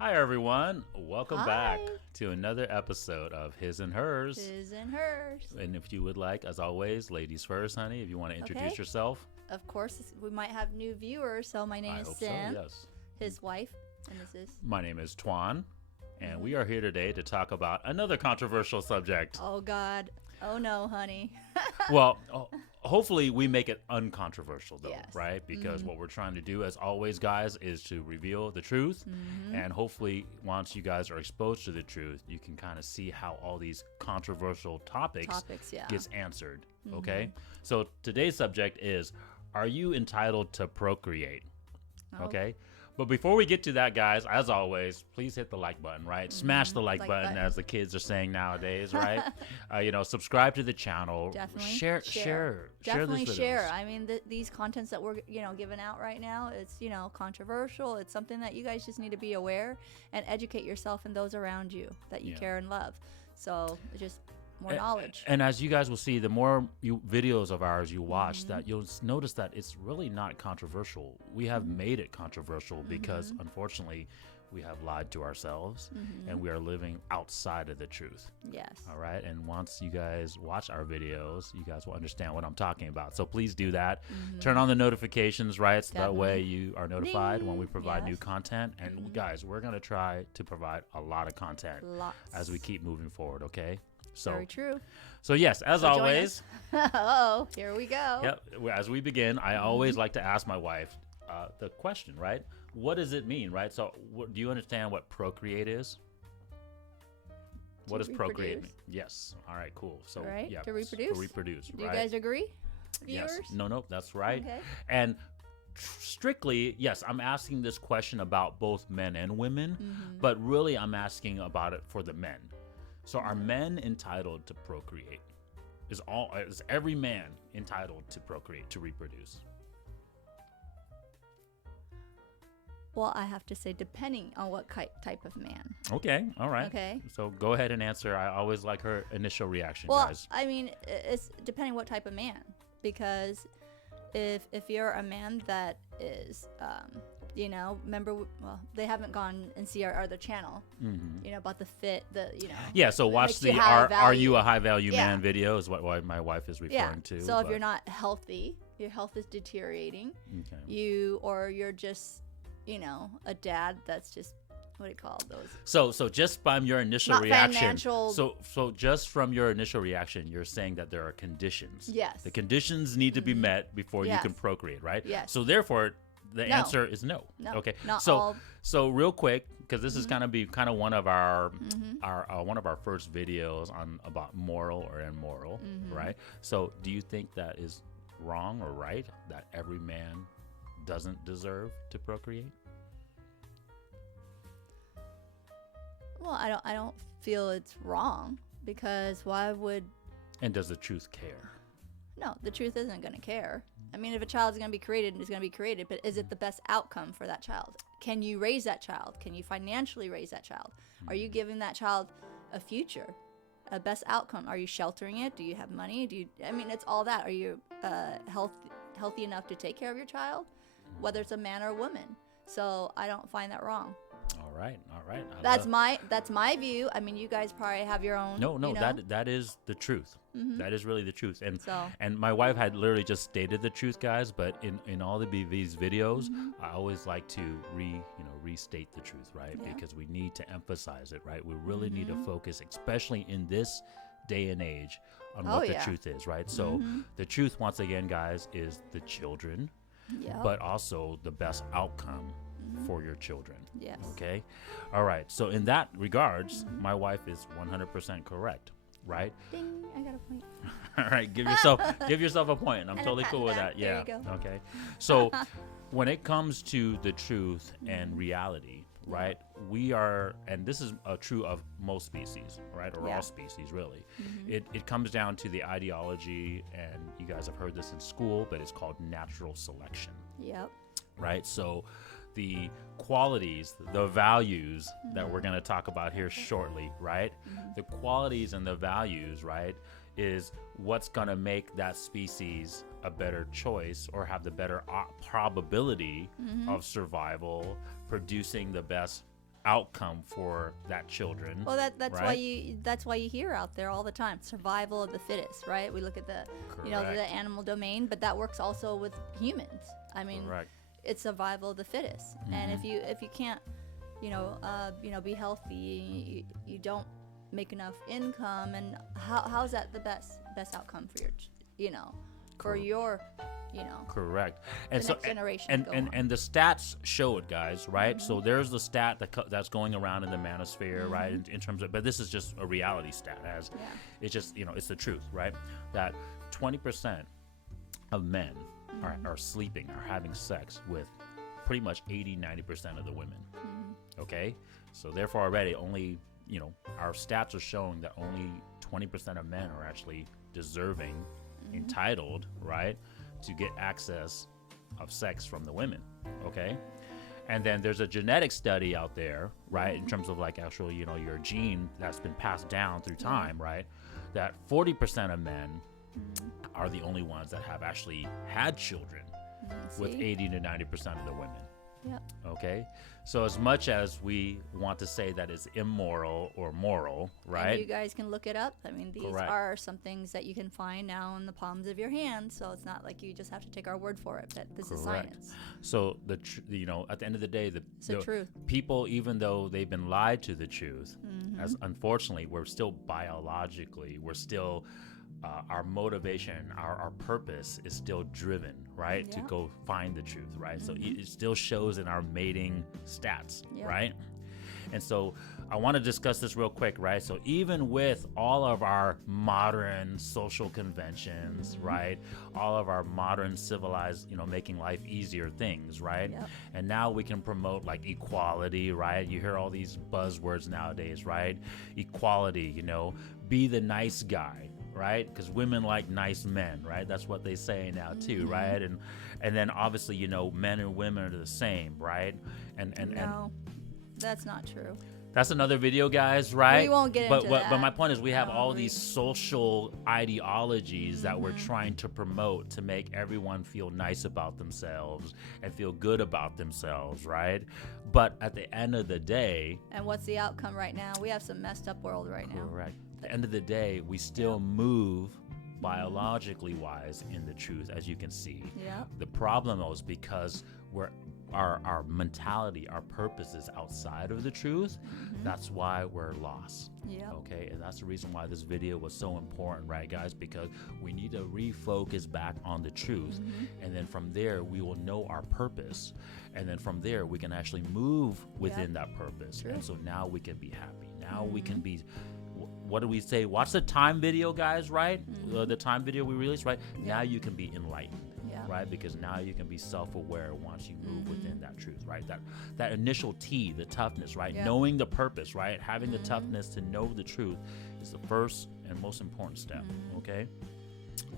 Hi, everyone. Welcome back Hi. to another episode of His and Hers. His and hers. And if you would like, as always, ladies first, honey, if you want to introduce Okay. yourself. Of course, we might have new viewers. So my name I is hope Sam, so, yes. his wife, and this is. My name is Twan, and we are here today to talk about another controversial subject. Oh God. Oh no, honey. Well, hopefully we make it uncontroversial, though, Yes. right? Because what we're trying to do, as always, guys, is to reveal the truth. And hopefully, once you guys are exposed to the truth, you can kind of see how all these controversial topics Yeah. gets answered, okay? So today's subject is, are you entitled to procreate? Oh. Okay? But before we get to that, guys, as always, please hit the like button, right? Smash the like button, as the kids are saying nowadays, right? Subscribe to the channel. Definitely. Share Definitely this share. videos. I mean, these contents that we're giving out right now, it's controversial. It's something that you guys just need to be aware and educate yourself and those around you that you care and love. So just more knowledge. And as you guys will see, the more videos of ours you watch, that you'll notice that it's really not controversial. We have made it controversial because, unfortunately, we have lied to ourselves and we are living outside of the truth. Yes. All right. And once you guys watch our videos, you guys will understand what I'm talking about. So please do that. Turn on the notifications, right? So that way you are notified when we provide new content. And guys, we're going to try to provide a lot of content as we keep moving forward. Okay. So, very true. So yes, as join always. Oh, here we go. Yep. As we begin, I always like to ask my wife the question, right? What does it mean, right? So do you understand what procreate is? What does procreate mean? Yes. All right, cool. So right? Yeah, To reproduce? To reproduce, Do right? you guys agree, viewers? Yes. No, that's right. Okay. And strictly, yes, I'm asking this question about both men and women, but really I'm asking about it for the men. So are men entitled to procreate? Is every man entitled to procreate, to reproduce? Well, I have to say, depending on what type of man. Okay, all right. Okay. So go ahead and answer. I always like her initial reaction, Well, guys. I mean, it's depending what type of man, because if you're a man that is, remember, well, they haven't gone and see our other channel, about the Yeah, so watch makes the you high Are You a value. High Value Yeah. Man video is what my wife is referring to. So if but- you're not healthy, your health is deteriorating. Okay. You're just, a dad that's just, what do you call those? So just from your initial Not reaction, financial- so just from your initial reaction, you're saying that there are conditions. Yes. The conditions need to be met before you can Yes. procreate, right? Yes. So therefore, the No. answer is no. No, Okay. not so all. so real quick, because this is kind of one of our one of our first videos on about moral or immoral, right? So do you think that is wrong or right that every man doesn't deserve to procreate? Well, I don't feel it's wrong, because why would... And does the truth care? No, the truth isn't going to care. I mean, if a child is going to be created, it's going to be created, but is it the best outcome for that child? Can you raise that child? Can you financially raise that child? Are you giving that child a future, a best outcome? Are you sheltering it? Do you have money? It's all that. Are you healthy enough to take care of your child, whether it's a man or a woman? So I don't find that wrong. All right. That's my view. I mean, you guys probably have your own. No, that is the truth. That is really the truth. And my wife had literally just stated the truth, guys. But in all of these videos, I always like to restate the truth, right? Yeah. Because we need to emphasize it, right? We really need to focus, especially in this day and age, on what the truth is, right? So the truth, once again, guys, is the children, but also the best outcome for your children. Yes. Okay. All right. So in that regards, my wife is 100% correct, right? Ding! I got a point. All right. Give yourself a point. I'm And a totally pat cool with back. that. Yeah. There you go. Okay. So when it comes to the truth and reality, right? We are, and this is true of most species, right? Or all species, really. It comes down to the ideology, and you guys have heard this in school, but it's called natural selection. Yep. Right? So the qualities, the values that we're going to talk about here shortly, right? The qualities and the values, right, is what's going to make that species a better choice or have the better probability of survival, producing the best outcome for that children. Well, that's right? why you hear out there all the time, survival of the fittest, right? We look at the the animal domain, but that works also with humans. I mean, Correct. it's survival of the fittest. And if you can't be healthy, you don't make enough income, and how's that the best outcome for your Correct. And the so next generation and the stats show it, guys, right? So there's the stat that's going around in the manosphere, right? In terms of, but this is just a reality stat, as it's just it's the truth, right? That 20% of men are sleeping, are having sex with pretty much 80-90% of the women. Okay, so therefore already only our stats are showing that only 20% of men are actually deserving, entitled, right, to get access of sex from the women. Okay, and then there's a genetic study out there, right, in terms of like actually your gene that's been passed down through time, right, that 40% of men are the only ones that have actually had children with 80-90% of the women. Yep. Okay, so as much as we want to say that it's immoral or moral, right? And you guys can look it up. I mean, these Correct. are some things that you can find now in the palms of your hands. So it's not like you just have to take our word for it. That this is science. So at the end of the day, the truth. People, even though they've been lied to the truth, as unfortunately we're still biologically, we're still. Our motivation, our purpose is still driven, right, to go find the truth, right? So it still shows in our mating stats, right? And so I want to discuss this real quick, right? So even with all of our modern social conventions, right, all of our modern civilized, making life easier things, right? Yep. And now we can promote like equality, right? You hear all these buzzwords nowadays, right? Equality, be the nice guy. Right, because women like nice men, right? That's what they say now too, right? And then obviously, men and women are the same, right? And no, that's not true. That's another video, guys, right? We won't get into that. But my point is, we have all these social ideologies that we're trying to promote to make everyone feel nice about themselves and feel good about themselves, right? But at the end of the day, and what's the outcome right now? We have some messed up world right now. Correct. At the end of the day, we still move biologically wise in the truth, as you can see. Yeah. The problem is because our mentality, our purpose is outside of the truth. That's why we're lost. Yeah. Okay, and that's the reason why this video was so important, right, guys? Because we need to refocus back on the truth, and then from there we will know our purpose, and then from there we can actually move within that purpose. True. And so now we can be happy. Now we can be. What do we say? Watch the time video, guys, right? The time video we released, right? Now you can be enlightened, right? Because now you can be self-aware once you move within that truth, right? That initial T, the toughness, right? Knowing the purpose, right? Having the toughness to know the truth is the first and most important step, okay?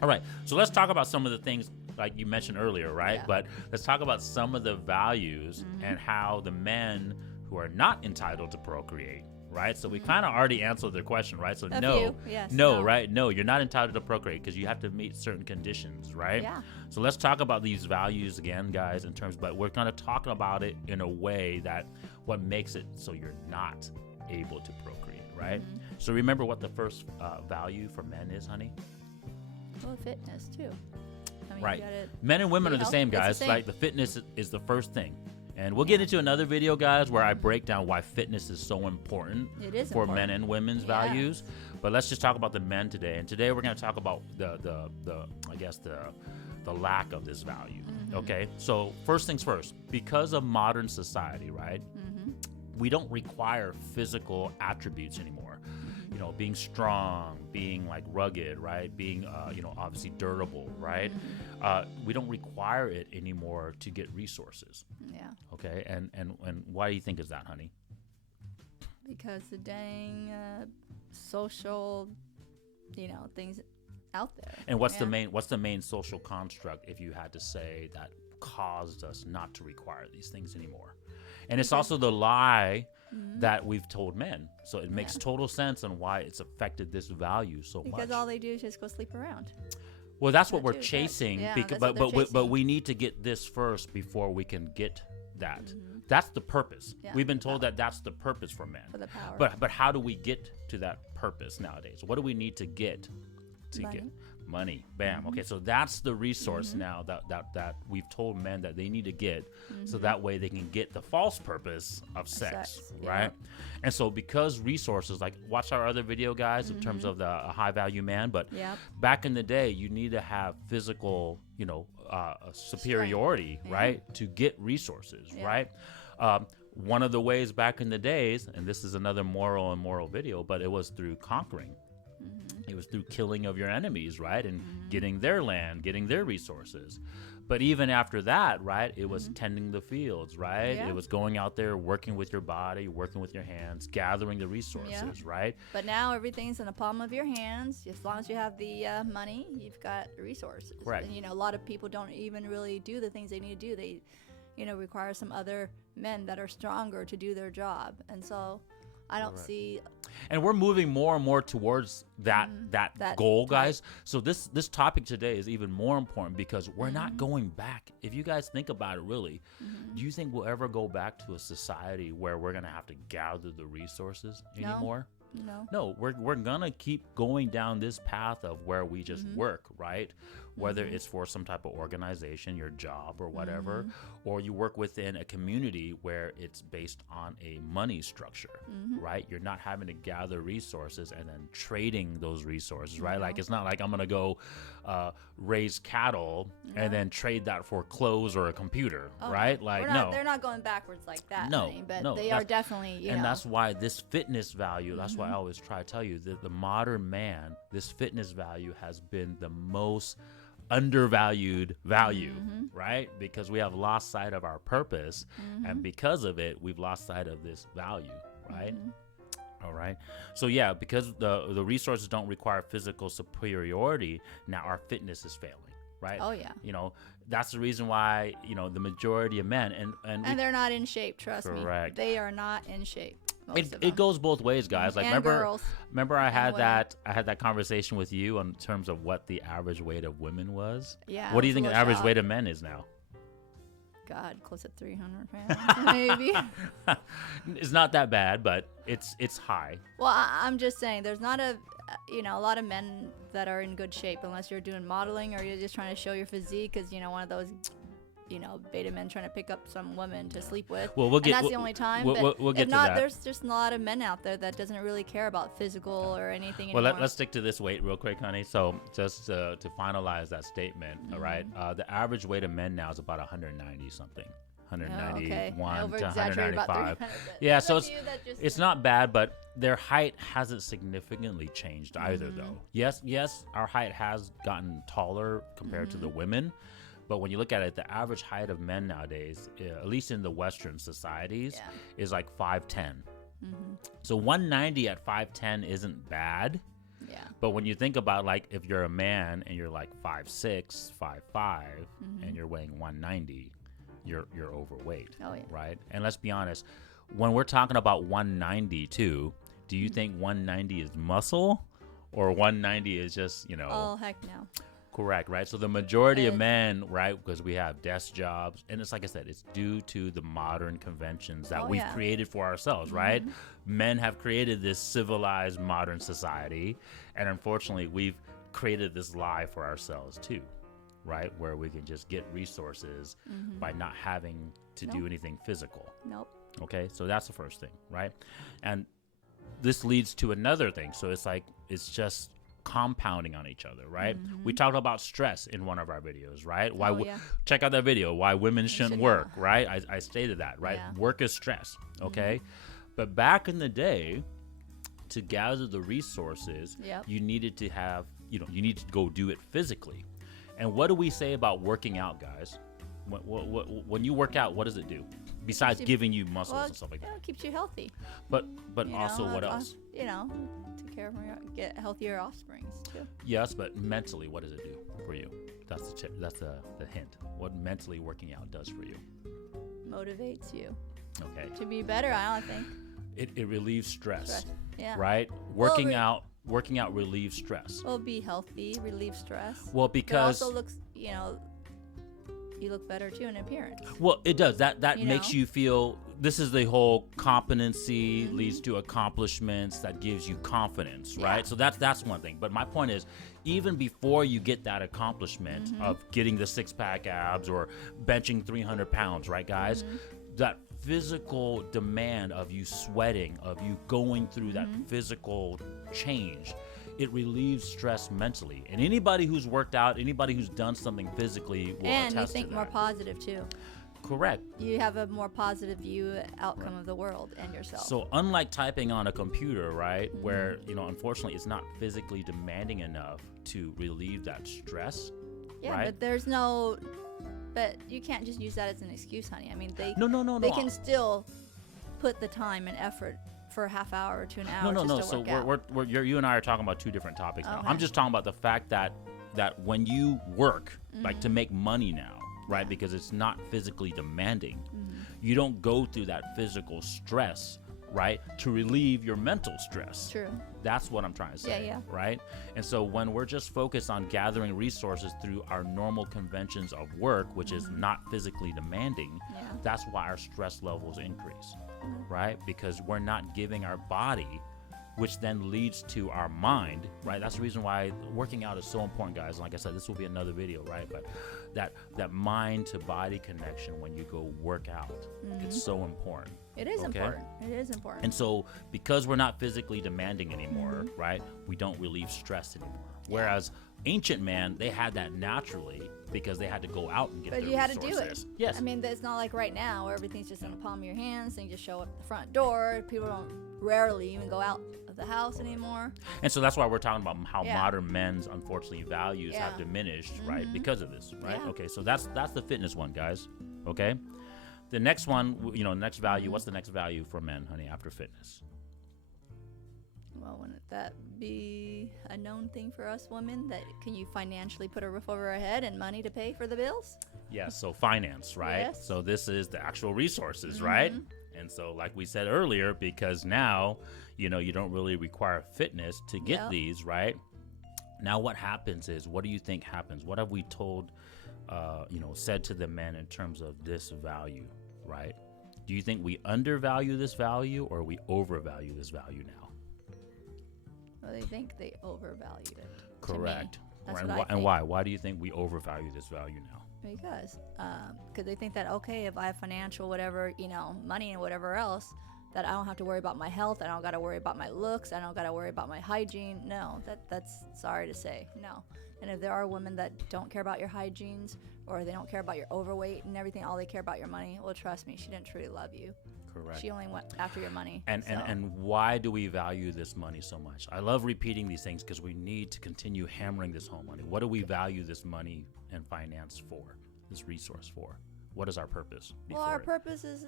All right, so let's talk about some of the things like you mentioned earlier, right? Yeah. But let's talk about some of the values and how the men who are not entitled to procreate, right? So we kind of already answered the question, right? So no, right? No, you're not entitled to procreate because you have to meet certain conditions, right? Yeah. So let's talk about these values again, guys, in terms, but we're going to talk about it in a way that what makes it so you're not able to procreate, right? So remember what the first value for men is, honey? Well, fitness too. I mean, Right. Men and women are the same, guys. Like the fitness is the first thing. And we'll get into another video, guys, where I break down why fitness is so important for men and women's values. But let's just talk about the men today. And today we're going to talk about the lack of this value. Okay? So first things first, because of modern society, right? We don't require physical attributes anymore. Being strong, being like rugged, right? Being, obviously durable, right? We don't require it anymore to get resources. Yeah. Okay. And why do you think is that, honey? Because the dang social, things out there. And what's the main social construct, if you had to say, that caused us not to require these things anymore? And it's also the lie that we've told men. So it makes total sense on why it's affected this value so much. Because all they do is just go sleep around. Well, that's what we're chasing. Yeah, because, that's what they're chasing. but we need to get this first before we can get that. That's the purpose. Yeah, We've been told that that's the purpose for men. For the power. But how do we get to that purpose nowadays? What do we need to get Money. Money? Bam. Okay, so that's the resource now that we've told men that they need to get, so that way they can get the false purpose of sex, right? And so because resources, like watch our other video, guys, in terms of the high value man, but back in the day, you need to have physical, superiority, right, to get resources, right? One of the ways back in the days, and this is another moral and moral video, but it was through conquering. It was through killing of your enemies, right? And getting their land, getting their resources. But even after that, right, it was tending the fields, right? Yeah. It was going out there, working with your body, working with your hands, gathering the resources, right? But now everything's in the palm of your hands. As long as you have the money, you've got resources. Correct. And, a lot of people don't even really do the things they need to do. They, require some other men that are stronger to do their job. And so I don't see. And we're moving more and more towards that goal, guys. So this topic today is even more important because we're not going back. If you guys think about it, really, do you think we'll ever go back to a society where we're gonna have to gather the resources anymore? No, we're gonna keep going down this path of where we just work, right? Whether it's for some type of organization, your job or whatever, or you work within a community where it's based on a money structure, right? You're not having to gather resources and then trading those resources, right? Like it's not like I'm gonna go raise cattle and then trade that for clothes or a computer, right? Like they're not going backwards like that. No, honey, but no, they are definitely, and that's why this fitness value, that's why I always try to tell you that the modern man, this fitness value has been the most undervalued value, right? Because we have lost sight of our purpose, and because of it, we've lost sight of this value, right? All right. So yeah, because the resources don't require physical superiority, now our fitness is failing, right? Oh yeah. That's the reason why, the majority of men and they're not in shape, trust correct. me. They are not in shape. It goes both ways, guys. Like and girls. remember I had that conversation with you in terms of what the average weight of women was? Yeah. What do you think the average weight of men is now? God, close to 300 pounds, maybe. It's not that bad, but it's high. Well, I'm just saying, there's not a lot of men that are in good shape unless you're doing modeling or you're just trying to show your physique because, one of those, beta men trying to pick up some woman to sleep with. Well, that's the only time. We'll get if not, to that. there's just a lot of men out there that doesn't really care about physical or anything anymore. Well, let's stick to this weight real quick, honey. So just to finalize that statement, all right, the average weight of men now is about 190 something. 191 to 195. Yeah, so it's not bad, but their height hasn't significantly changed either, though. Yes, our height has gotten taller compared to the women, but when you look at it, the average height of men nowadays, at least in the Western societies, is like 5'10". So 190 at 5'10" isn't bad. Yeah. But when you think about, like, if you're a man and you're like 5'6", 5'5", and you're weighing 190, you're overweight, right? And let's be honest, when we're talking about 190 too, do you think 190 is muscle or 190 is just, Oh, heck no. Correct, right? So the majority of men, right, because we have desk jobs, and it's like I said, it's due to the modern conventions that we've created for ourselves, right? Men have created this civilized modern society, and unfortunately, we've created this lie for ourselves too, right? Where we can just get resources by not having to do anything physical. Okay, so that's the first thing, right? And this leads to another thing. So it's like, it's just compounding on each other, right? We talked about stress in one of our videos, right? Check out that video, why women shouldn't work, right? I stated that, right? Work is stress, okay? But back in the day, to gather the resources, you needed to have, you need to go do it physically. And what do we say about working out, guys? When you work out, what does it do? Besides giving you muscles and stuff like that. It keeps you healthy. But also what else? Take care of get healthier offsprings too. Yes, but mentally, what does it do for you? That's the hint. What mentally working out does for you? Motivates you. Okay. To be better, I don't think. It relieves stress. Yeah. Right? Working out relieves stress. Well, be healthy, relieve stress. Well, because it also looks, you look better too in appearance. Well, it does. That You makes know? you feel. This is the whole competency leads to accomplishments that gives you confidence, right? Yeah. So that's one thing. But my point is, even before you get that accomplishment of getting the 6-pack abs or benching 300 pounds, right, guys? That physical demand of you sweating, of you going through that physical change, it relieves stress mentally. And anybody who's worked out, anybody who's done something physically will And you attest think to more that. positive too. Correct. You have a more positive view outcome of the world and yourself. So unlike typing on a computer, right, where, unfortunately it's not physically demanding enough to relieve that stress, yeah, right? but you can't just use that as an excuse, honey. I mean, they No. they can still put the time and effort for a half hour to an hour No. just to So work out. you and I are talking about two different topics now. Okay. I'm just talking about the fact that when you work, like to make money now, right, because it's not physically demanding, you don't go through that physical stress, right, to relieve your mental stress. True. That's what I'm trying to say, Yeah. right? And so when we're just focused on gathering resources through our normal conventions of work, which is not physically demanding, Yeah. that's why our stress levels increase, right? Because we're not giving our body, which then leads to our mind, right? That's the reason why working out is so important, guys. Like I said, this will be another video, right? But that mind to body connection when you go work out, it's so important. It is Okay. important. It is important. And so because we're not physically demanding anymore, right, we don't relieve stress anymore. Whereas ancient man, they had that naturally because they had to go out and get But their you had to resources. do it. Yes. I mean, it's not like right now where everything's just in the palm of your hands and you just show up at the front door. People don't rarely even go out of the house anymore. And so that's why we're talking about how Yeah. modern men's, unfortunately, values have Yeah. diminished, right, because of this, right? Yeah. Okay, so that's the fitness one, guys. Okay, the next one, next value. What's the next value for men, honey, after fitness? Well, wouldn't that be a known thing for us women? That can you financially put a roof over our head and money to pay for the bills? Yes, so finance, right? Yes. So this is the actual resources, right? And so like we said earlier, because now, you don't really require fitness to get Yep. these, right? Now what happens is, what do you think happens? What have we told, said to the men in terms of this value, right? Do you think we undervalue this value or we overvalue this value now? Well, they think they overvalued it. to me. Correct. That's and, what I and think. why? Why do you think we overvalue this value now? Because they think that, okay, if I have financial whatever, money and whatever else, that I don't have to worry about my health. I don't got to worry about my looks. I don't got to worry about my hygiene. No, that's sorry to say, no. And if there are women that don't care about your hygienes or they don't care about your overweight and everything, all they care about your money, well, trust me, she didn't truly love you. Correct. She only went after your money. And so. why do we value this money so much? I love repeating these things because we need to continue hammering this home, money. What do we value this money and finance for? This resource for? What is our purpose? Well, our before it? purpose is,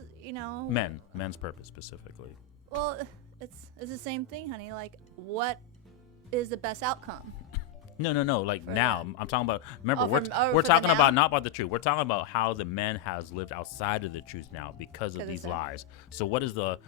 Men's purpose specifically. well, it's the same thing, honey. Like, what is the best outcome? No. Like now, I'm talking about. Remember, Oh, we're for the talking now? about not about the truth. We're talking about how the men has lived outside of the truth now because of 'Cause these it's a- lies. So what is the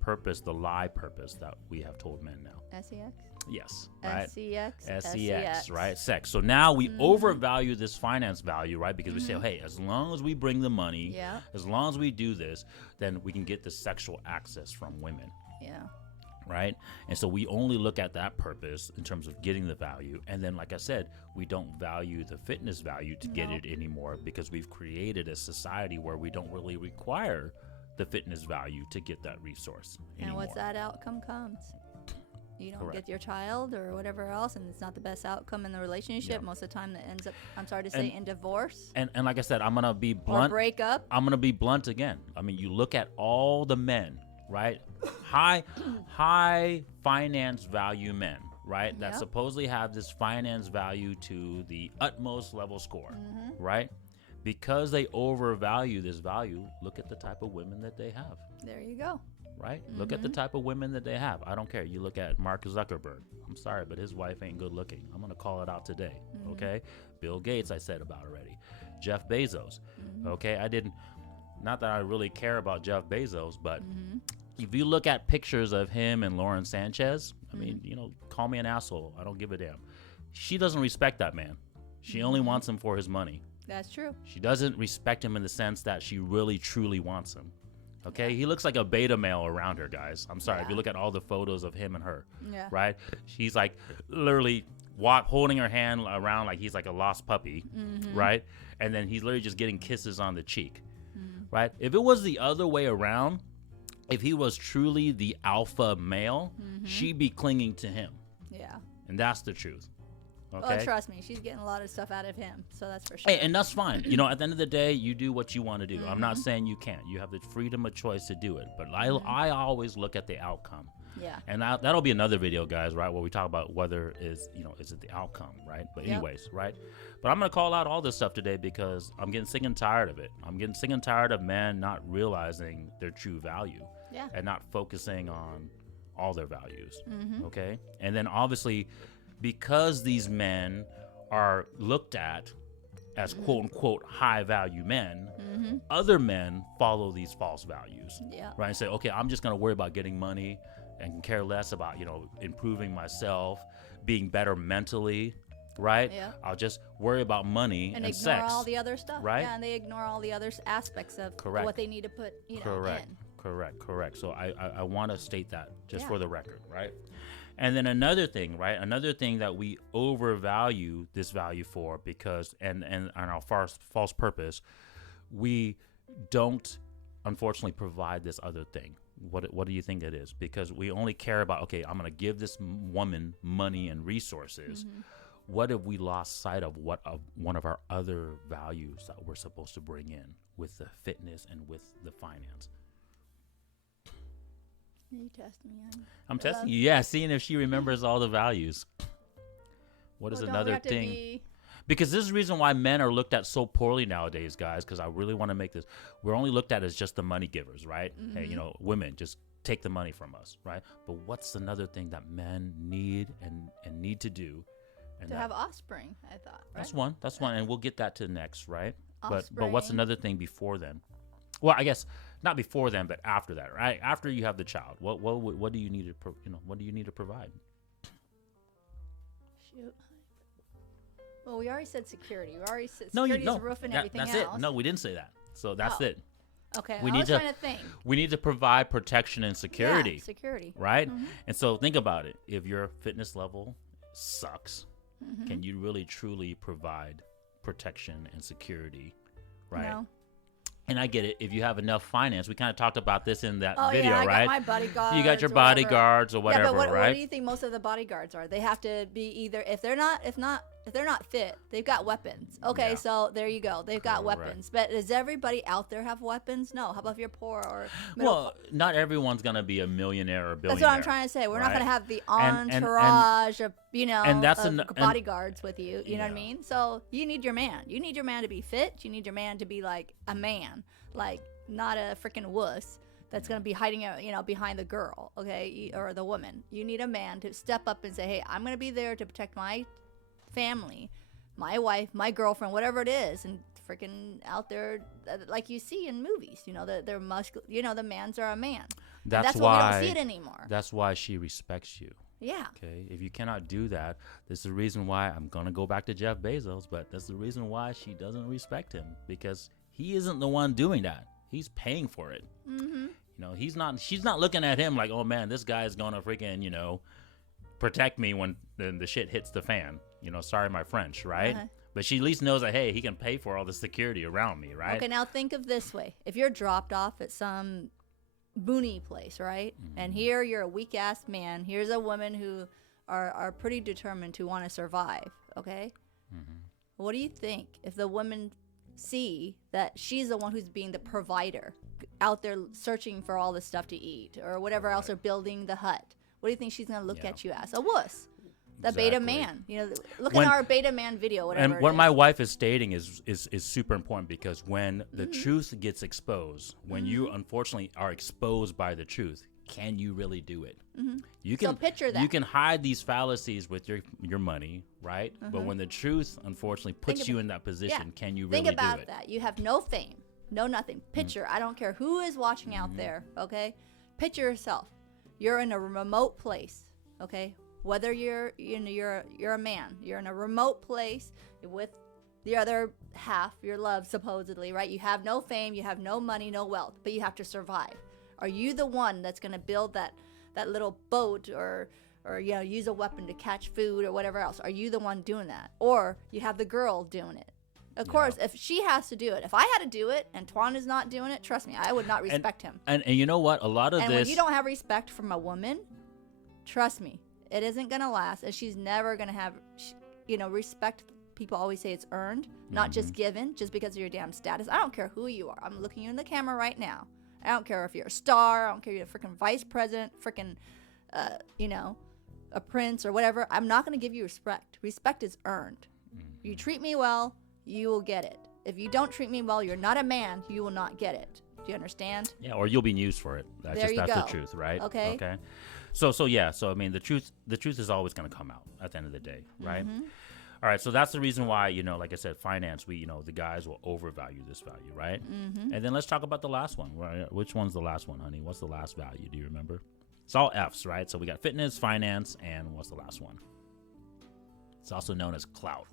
purpose, the lie purpose that we have told men now? SEX? Yes, right. SEX. Right? Sex. So now we overvalue this finance value, right? Because we say, hey, as long as we bring the money, Yeah. as long as we do this, then we can get the sexual access from women. Yeah. Right? And so we only look at that purpose in terms of getting the value. And then, like I said, we don't value the fitness value to get No. it anymore because we've created a society where we don't really require the fitness value to get that resource And anymore. what's that outcome comes? You don't Correct. get your child or whatever else, and it's not the best outcome in the relationship. Yeah. Most of the time, that ends up, I'm sorry to say, in divorce And like I said, I'm going to be or blunt. breakup. I'm going to be blunt again. I mean, you look at all the men, right? High finance value men, right? That Yep. supposedly have this finance value to the utmost level score, Mm-hmm. right? Because they overvalue this value, look at the type of women that they have, There you go. right? Look at the type of women that they have. I don't care. You look at Mark Zuckerberg. I'm sorry, but his wife ain't good looking. I'm going to call it out today, okay? Bill Gates, I said about already. Jeff Bezos, okay? Not that I really care about Jeff Bezos, but if you look at pictures of him and Lauren Sanchez, I mean, call me an asshole. I don't give a damn. She doesn't respect that man. She only wants him for his money. That's true. She doesn't respect him in the sense that she really truly wants him. Okay, he looks like a beta male around her, guys. I'm sorry, if you look at all the photos of him and her, right? She's like literally holding her hand around like he's like a lost puppy, right? And then he's literally just getting kisses on the cheek, right? If it was the other way around, if he was truly the alpha male, she'd be clinging to him. Yeah. And that's the truth. Okay. Well, trust me, she's getting a lot of stuff out of him, so that's for sure. Hey, and that's fine. You know, at the end of the day, you do what you want to do. I'm not saying you can't. You have the freedom of choice to do it. But I always look at the outcome. Yeah. And that'll be another video, guys, right, where we talk about whether is it the outcome, right? But anyways, right? But I'm going to call out all this stuff today because I'm getting sick and tired of it. I'm getting sick and tired of men not realizing their true value and not focusing on all their values, okay? And then obviously, because these men are looked at as quote unquote high value men, other men follow these false values, right? And say, okay, I'm just going to worry about getting money and care less about, you know, improving myself, being better mentally, right? Yeah. I'll just worry about money and sex. And ignore all the other stuff, right? Yeah, and they ignore all the other aspects of what they need to put, you know, in. Correct. So I want to state that just for the record, right? And then another thing, right? Another thing that we overvalue this value for because, and on our false purpose, we don't, unfortunately, provide this other thing. What do you think it is? Because we only care about, okay, I'm going to give this woman money and resources. What if we lost sight of one of our other values that we're supposed to bring in with the fitness and with the finance? Are you testing me? I'm testing you. Yeah, seeing if she remembers all the values. What is another thing? Because this is the reason why men are looked at so poorly nowadays, guys, because I really want to make this. We're only looked at as just the money givers, right? Hey, you know, women, just take the money from us, right? But what's another thing that men need and need to do? And to have offspring, I thought. Right? That's one. And we'll get that to next, right? But what's another thing before then? Well, I guess not before then, but after that, right? After you have the child, what do you need to what do you need to provide? Shoot. Well, we already said security. We already said security is the roof and everything else. That's it. No, we didn't say that. So that's it. Okay, I was trying to think. We need to provide protection and security. Yeah, security. Right? And so think about it. If your fitness level sucks, can you really truly provide protection and security? Right? No. And I get it. If you have enough finance, we kind of talked about this in that video, right? I got my bodyguards. You got your bodyguards or whatever, but right? What do you think most of the bodyguards are? They have to be either if they're not fit, they've got weapons. Okay, so there you go. They've got weapons. But does everybody out there have weapons? No. How about if you're poor or middle? Well, not everyone's gonna be a millionaire or billionaire. That's what I'm trying to say. We're not gonna have the entourage of bodyguards with you. You know what I mean? So you need your man. You need your man to be fit. You need your man to be like a man, like not a freaking wuss that's going to be hiding, behind the girl, okay, or the woman. You need a man to step up and say, hey, I'm going to be there to protect my family, my wife, my girlfriend, whatever it is, and freaking out there like you see in movies. They're the mans are a man. That's why we don't see it anymore. That's why she respects you. Yeah. Okay. If you cannot do that, this is the reason why I'm going to go back to Jeff Bezos, but that's the reason why she doesn't respect him, because he isn't the one doing that. He's paying for it. She's not looking at him like, oh man, this guy's going to freaking, protect me when the shit hits the fan. Sorry, my French, right? But she at least knows that, hey, he can pay for all the security around me, right? Okay, now think of this way. If you're dropped off at some boony place, right? And here you're a weak ass man. Here's a woman who are pretty determined to want to survive, okay? What do you think if the women see that she's the one who's being the provider out there searching for all the stuff to eat or whatever else, or building the hut? What do you think she's going to look at you as? A wuss. The beta man. Look at our beta man video, whatever. And what my wife is stating is super important, because when the truth gets exposed, when you unfortunately are exposed by the truth, can you really do it? You can, so picture that. You can hide these fallacies with your money, right? But when the truth unfortunately puts you in that position, can you really do it? Think about that. You have no fame, no nothing. Picture, I don't care who is watching out there, okay? Picture yourself. You're in a remote place, okay? Whether you're a man, you're in a remote place with the other half, your love, supposedly, right? You have no fame, you have no money, no wealth, but you have to survive. Are you the one that's going to build that little boat or use a weapon to catch food or whatever else? Are you the one doing that? Or you have the girl doing it? Of course, if she has to do it, if I had to do it and Tuan is not doing it, trust me, I would not respect him. And you know what? A lot of and this. When you don't have respect from a woman, trust me, it isn't going to last. And she's never going to have, respect. People always say it's earned, not just given, just because of your damn status. I don't care who you are. I'm looking you in the camera right now. I don't care if you're a star. I don't care if you're a freaking vice president, freaking, a prince or whatever. I'm not going to give you respect. Respect is earned. You treat me well, you will get it. If you don't treat me well, you're not a man, you will not get it. Do you understand? Yeah, or you'll be used for it. That's the truth, right? Okay. So I mean, the truth is always going to come out at the end of the day, right? All right, so that's the reason why, like I said, finance, the guys will overvalue this value, right? And then let's talk about the last one. Which one's the last one, honey? What's the last value? Do you remember? It's all F's, right? So we got fitness, finance, and what's the last one? It's also known as clout.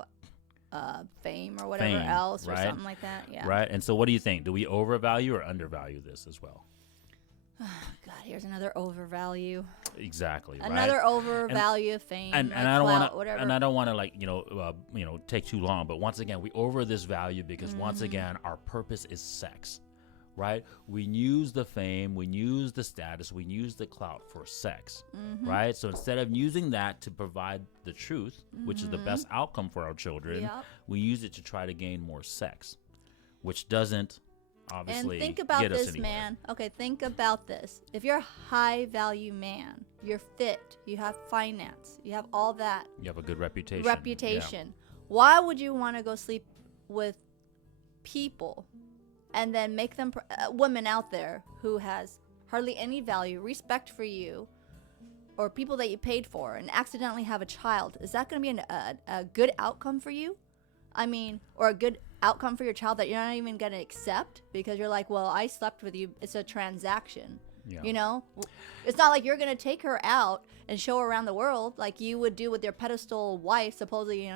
Fame or whatever else, right? Or something like that. Yeah. Right. And so what do you think? Do we overvalue or undervalue this as well? God, here's another overvalue. Exactly. Another overvalue of fame. And I don't want to take too long. But once again, we over this value because once again, our purpose is sex. Right? We use the fame, we use the status, we use the clout for sex, right? So instead of using that to provide the truth, which is the best outcome for our children, we use it to try to gain more sex, which doesn't obviously get us anywhere. And think about this, man. Okay, think about this. If you're a high-value man, you're fit, you have finance, you have all that. You have a good reputation. Yeah. Why would you want to go sleep with people and then make them women out there who has hardly any value, respect for you, or people that you paid for, and accidentally have a child? Is that going to be a good outcome for you? I mean, or a good outcome for your child that you're not even going to accept because you're like, well, I slept with you. It's a transaction. Yeah. It's not like you're going to take her out and show her around the world like you would do with your pedestal wife, supposedly,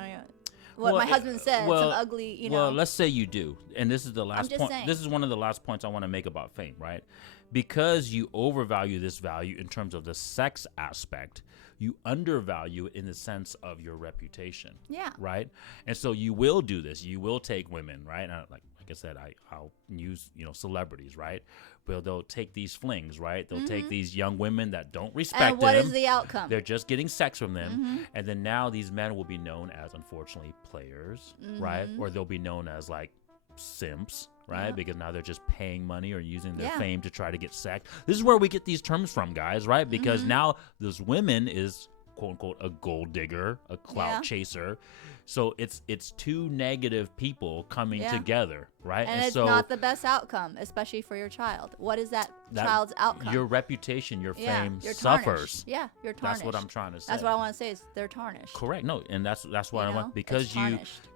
my husband said, some ugly, Well, let's say you do. And this is the last point. Saying. This is one of the last points I want to make about fame, right? Because you overvalue this value in terms of the sex aspect, you undervalue it in the sense of your reputation. Yeah. Right? And so you will do this. You will take women, right? And like I said, I'll use, celebrities, right? But they'll take these flings, right? They'll take these young women that don't respect them. And what is the outcome? They're just getting sex from them. And then now these men will be known as, unfortunately, players, right? Or they'll be known as like simps, right? Yeah. Because now they're just paying money or using their fame to try to get sex. This is where we get these terms from, guys, right? Because now this women is, quote unquote, a gold digger, a clout chaser. So it's two negative people coming together, right? And it's not the best outcome, especially for your child. What is that child's outcome? Your reputation, your fame suffers. Yeah, you're tarnished. That's what I'm trying to say. That's what I want to say is they're tarnished. Correct. No, and that's what I want, because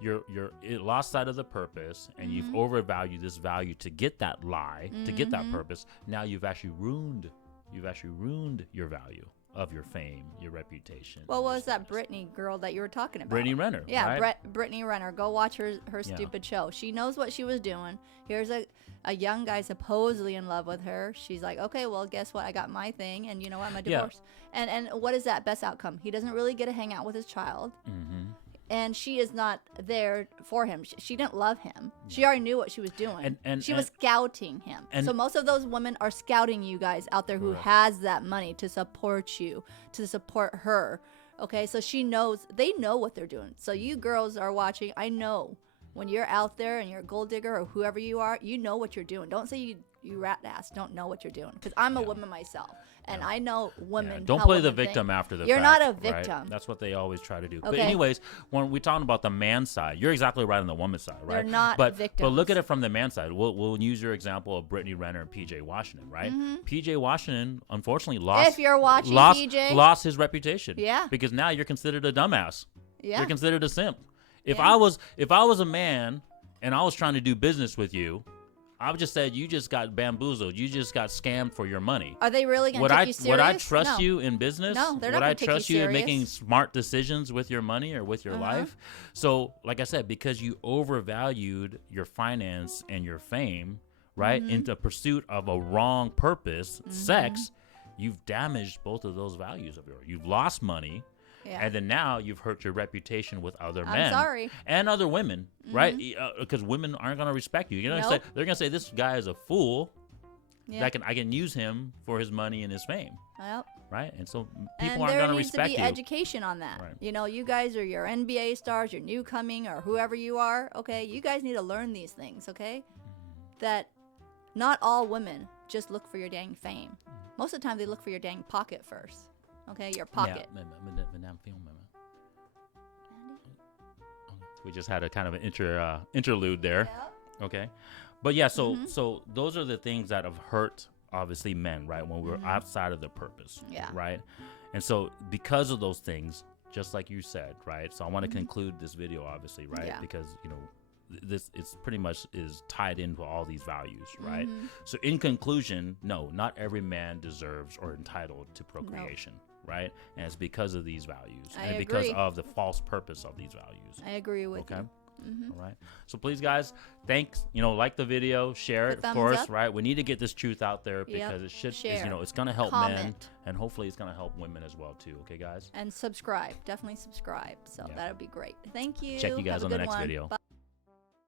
you're lost sight of the purpose, and you've overvalued this value to get that lie, to get that purpose. Now you've actually ruined your value of your fame, your reputation. Well, what was that Britney girl that you were talking about? Britney Renner. Yeah, right? Britney Renner. Go watch her stupid show. She knows what she was doing. Here's a young guy supposedly in love with her. She's like, okay, well, guess what? I got my thing, and you know what? I'm a divorce. Yeah. And what is that best outcome? He doesn't really get to hang out with his child. And she is not there for him. She didn't love him. She already knew what she was doing. And she was scouting him. So most of those women are scouting you guys out there who has that money to support you, to support her. Okay, so they know what they're doing. So you girls are watching. I know when you're out there and you're a gold digger or whoever you are, you know what you're doing. Don't say you rat ass don't know what you're doing, because I'm a woman myself. And I know women. Don't play the victim after the fact. You're not a victim. Right? That's what they always try to do. Okay. But anyways, when we're talking about the man side, you're exactly right on the woman's side, right? They're not victims. But look at it from the man side. We'll use your example of Britney Renner and P.J. Washington, right? P.J. Washington, unfortunately, lost his reputation. Yeah. Because now you're considered a dumbass. Yeah. You're considered a simp. If I was a man and I was trying to do business with you, I just said you just got bamboozled. You just got scammed for your money. Are they really going to take you serious? Would I trust you in business? No, they're not Would I going to take trust you you in serious. making smart decisions with your money or with your life? So, like I said, because you overvalued your finance and your fame, right, into pursuit of a wrong purpose, sex, you've damaged both of those values of yours. You've lost money. Yeah. And then now you've hurt your reputation with other men and other women, right? Because women aren't going to respect you. They're going to say this guy is a fool. Yeah. I can use him for his money and his fame. Yep. Right? And so people aren't going to respect you. There needs to be education on that. Right. You know, you guys are your NBA stars, your new coming, or whoever you are. Okay, you guys need to learn these things. Okay, that not all women just look for your dang fame. Most of the time, they look for your dang pocket first. Okay, your pocket. We just had a kind of an interlude there. Yeah. Okay, but yeah, so those are the things that have hurt, obviously, men, right? When we're outside of the purpose, right? And so because of those things, just like you said, right? So I want to conclude this video, obviously, right? Yeah. Because this it's pretty much is tied into all these values, right? So in conclusion, no, not every man deserves or entitled to procreation. Nope. Right? And it's because of these values. And because of the false purpose of these values. I agree with you. All right. So please, guys, thanks. Like the video, share it, of course, right? We need to get this truth out there because it should, it's going to help men, and hopefully it's going to help women as well, too. Okay, guys? And subscribe. Definitely subscribe. So that would be great. Thank you. Check you guys on the next video. Bye.